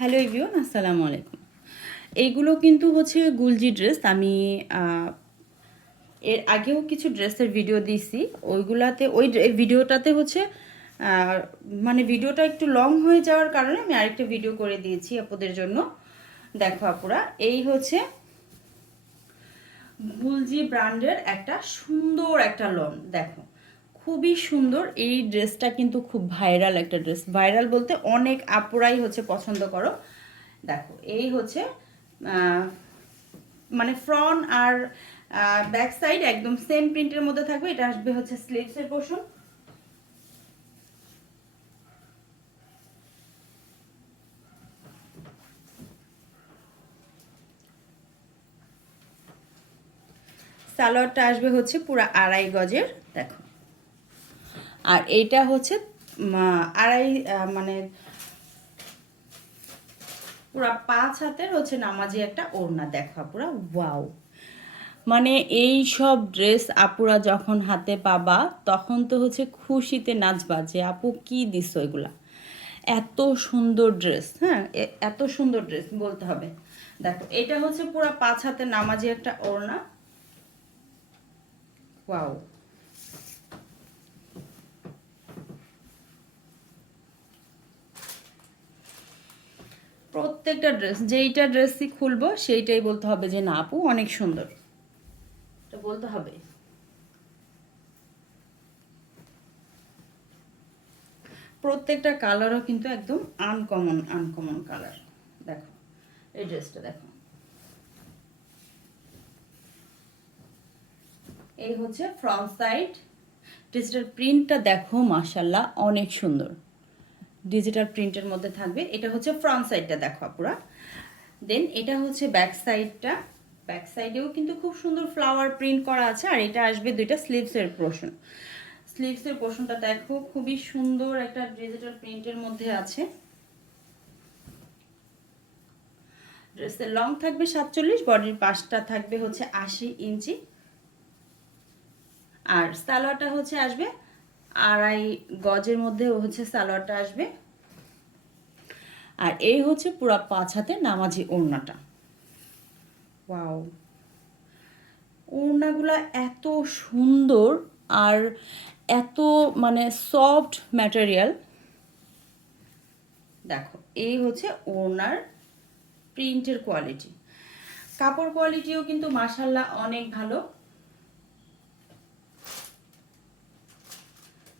Hello everyone, আসসালামু আলাইকুম। এইগুলো কিন্তু হচ্ছে গুলজি ড্রেস। আমি এর আগেও কিছু ড্রেসের ভিডিও দিয়েছি। ওইগুলাতে, ওই ভিডিওটাতে হচ্ছে মানে ভিডিওটা একটু লং হয়ে যাওয়ার কারণে আমি আরেকটা ভিডিও করে দিয়েছি আপুদের জন্য। দেখো আপুরা, এই হচ্ছে গুলজি ব্র্যান্ডের একটা সুন্দর একটা লন দেখো খুবই সুন্দর। এই ড্রেসটা কিন্তু খুব ভাইরাল একটা ড্রেস। ভাইরাল বলতে অনেক আপুরাই হচ্ছে পছন্দ করো। দেখো, এই হচ্ছে মানে ফ্রন্ট আর ব্যাক সাইড একদম সেম প্রিন্টের মধ্যে থাকবে। এটা আসবে হচ্ছে স্লিভসের পোর্শন সালোয়ারটা আসবে হচ্ছে পুরো আড়াই গজের। দেখো। আর এইটা হচ্ছে আড়াই মানে পুরা পাঁচ হাতের হচ্ছে নামাজি একটা ওড়না দেখো পুরা, ওয়াও। মানে এই সব ড্রেস আপুরা যখন হাতে পাবা, তখন তো হচ্ছে খুশিতে নাচবা যে আপু কি দিস এগুলা। এত সুন্দর ড্রেস হ্যাঁ এত সুন্দর ড্রেস বলতে হবে। দেখো, এটা হচ্ছে পুরা পাঁচ হাতে নামাজি একটা ওড়না। ওয়াও। প্রত্যেকটা ড্রেস যেইটা ড্রেসই খুলবো, সেইটাই বলতে হবে যে, না, আপু, অনেক সুন্দর। এটা বলতে হবে। প্রত্যেকটা কালারও কিন্তু একদম আনকমন আনকমন কালার দেখো, এই ড্রেসটা দেখো। এই হচ্ছে ফ্রন্ট সাইড ড্রেসটার প্রিন্টটা দেখো মাশাল্লাহ অনেক সুন্দর। ডিজিটাল প্রিন্টের মধ্যে থাকবে। এটা হচ্ছে ফ্রন্ট সাইডটা দেখো পুরা দেন এটা হচ্ছে ব্যাক সাইডটা ব্যাক সাইডেও কিন্তু খুব সুন্দর ফ্লাওয়ার প্রিন্ট করা আছে আর এটা আসবে দুইটা স্লিভসের পোর্শন স্লিভসের পোর্শনটা দেখো, খুবই সুন্দর একটা ডিজিটাল প্রিন্টের মধ্যে আছে। ড্রেসের লং থাকবে সাতচল্লিশ বডির পাশটা থাকবে হচ্ছে আশি ইঞ্চি। আর সালোয়ারটা হচ্ছে আসবে আড়াই গজের মধ্যে হচ্ছে সালোয়ারটা আসবে। আর এই হচ্ছে পুরা পাঁচ হাতে নামাজি ওড়নাটা। ওয়াও। ওড়নাগুলা এত সুন্দর আর এত মানে সফট ম্যাটেরিয়াল। দেখো, এই হচ্ছে ওড়নার প্রিন্টের কোয়ালিটি। কাপড় কোয়ালিটিও কিন্তু মাসাল্লাহ অনেক ভালো।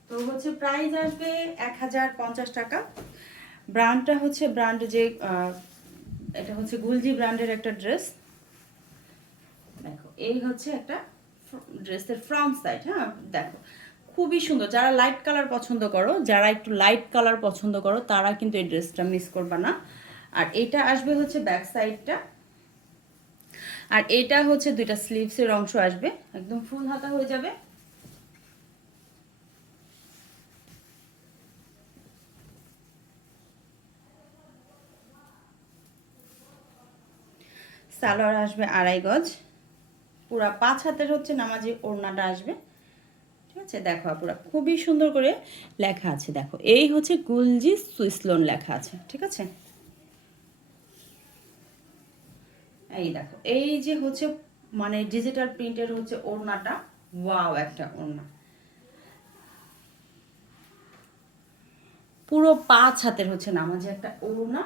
তো হচ্ছে প্রাইস আসবে এক হাজার পঞ্চাশ টাকা। ব্র্যান্ডটা হচ্ছে ব্র্যান্ড যে এটা হচ্ছে গুলজি ব্র্যান্ডের একটা ড্রেস দেখো, এই হচ্ছে একটা ড্রেসের ফ্রন্ট সাইড হ্যাঁ? দেখো, খুবই সুন্দর। যারা লাইট কালার পছন্দ করো, যারা একটু লাইট কালার পছন্দ করো, তারা কিন্তু এই ড্রেসটা মিস করবে না। আর এটা আসবে হচ্ছে ব্যাক সাইডটা আর এটা হচ্ছে দুইটা স্লিভসের অংশ আসবে। একদম ফুল হাতা হয়ে যাবে। সালোয়ার আসবে আড়াই গজ। পুরা পাঁচ হাতের হচ্ছে নামাজি ওড়নাটা আসবে। ঠিক আছে? দেখো পুরা খুবই সুন্দর করে লেখা আছে, দেখো। এই হচ্ছে গুলজি সুইসলোন লেখা আছে, ঠিক আছে? এই দেখো, এই যে হচ্ছে মানে ডিজিটাল প্রিন্টের হচ্ছে ওড়নাটা, ওয়াও একটা ওড়না। পুরো পাঁচ হাতের হচ্ছে নামাজি একটা ওড়না।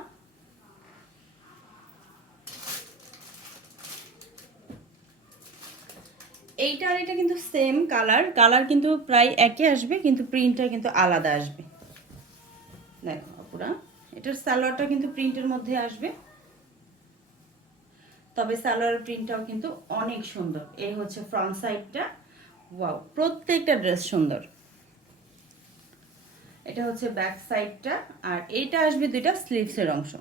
এইটা আর এটা কিন্তু সেম কালার কালার কিন্তু প্রায় একই আসবে, কিন্তু প্রিন্টটা কিন্তু আলাদা আসবে। দেখো পুরা এটার সালোয়ারটা কিন্তু প্রিন্টের মধ্যে আসবে। তবে সালোয়ার প্রিন্টটাও কিন্তু অনেক সুন্দর। এই হচ্ছে ফ্রন্ট সাইডটা ওয়াও প্রত্যেকটা ড্রেস সুন্দর। এটা হচ্ছে ব্যাক সাইডটা আর এইটা আসবে দুইটা স্লিভসের অংশ।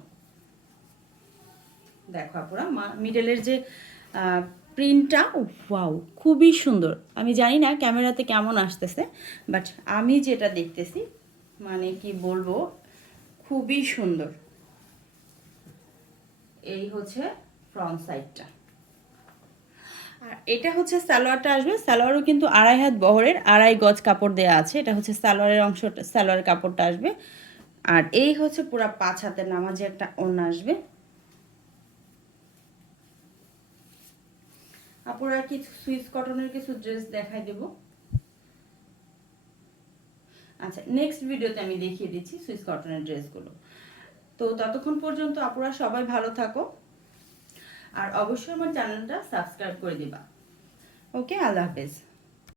দেখো আপুরা মিডলের যে প্রিন্টটা ওয়াও খুবই সুন্দর। আমি জানি না ক্যামেরাতে কেমন আসতেছে বাট আমি যেটা দেখতেছি মানে কি বলব, খুবই সুন্দর। এই হচ্ছে ফ্রন্ট সাইডটা আর এটা হচ্ছে সালোয়ারটা আসবে, সালোয়ারও কিন্তু আড়াই হাত বহরের, আড়াই গজ কাপড় দেওয়া আছে, এটা হচ্ছে সালোয়ারের অংশটা, সালোয়ারের কাপড়টা আসবে। আর এই হচ্ছে পুরা পাঁচ হাতের নামাজে একটা ওড়না আসবে। আপুরা কিছু সুইস কটনের কিছু ড্রেস দেখাই দেব। আচ্ছা নেক্সট ভিডিওতে আমি দেখিয়ে দিচ্ছি সুইস কটনের ড্রেসগুলো। তো ততক্ষণ পর্যন্ত আপুরা সবাই ভালো থাকো। আর অবশ্যই আমার চ্যানেলটা সাবস্ক্রাইব করে দিবা। ওকে, আল্লাহ হাফেজ।